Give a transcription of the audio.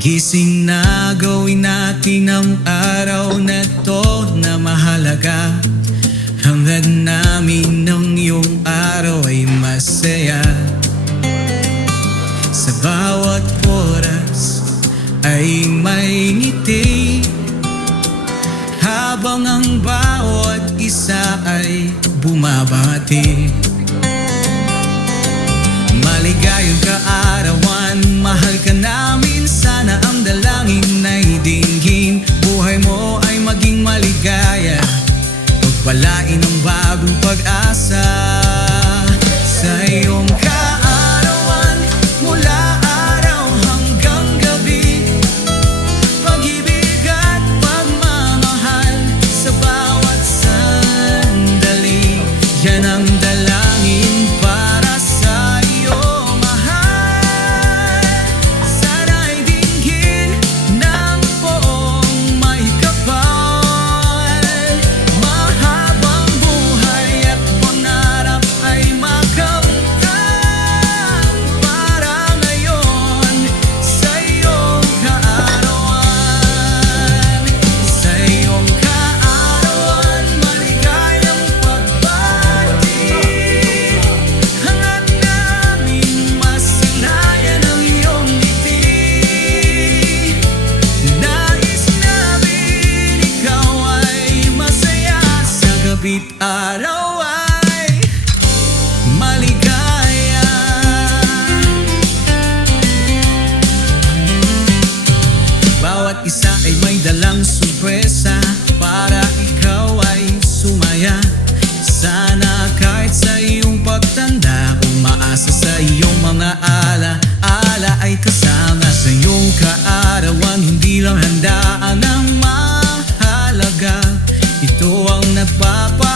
Gising na, gawin natin ang araw na to na mahalaga. Hangad namin ng iyong araw ay masaya. Sa bawat oras ay may ngiti, habang ang bawat isa ay bumabati. Maligayang kaarawan, mahal ka namin. Sana ang dalangin ay dinggin, buhay mo ay maging maligaya. Pagpalain ng bagong pag-asa sa iyong kaarawan. Mula araw hanggang gabi, pag-ibig at pagmamahal sa bawat sandali. Yan ang dalangin para sa iyo, mahal. Sana'y dinggin ng poong may kapal. Mahabang buhay at pangarap ay makamtan para ngayon sa iyong kaarawan. Sa iyong kaarawan, maligayang pagbati. Hangad namin masanayan ang iyong ngiti. Nais namin ikaw ay masaya, sa gabi't araw ay maligaya. Bawat isa ay may dalang sorpresa para ikaw ay sumaya. Sana kahit sa iyong pagtanda, umaasa sa iyong mga ala-ala ay kasama sa iyong kaarawan. Hindi lang handaan ang mahalaga, ito ang nagpapa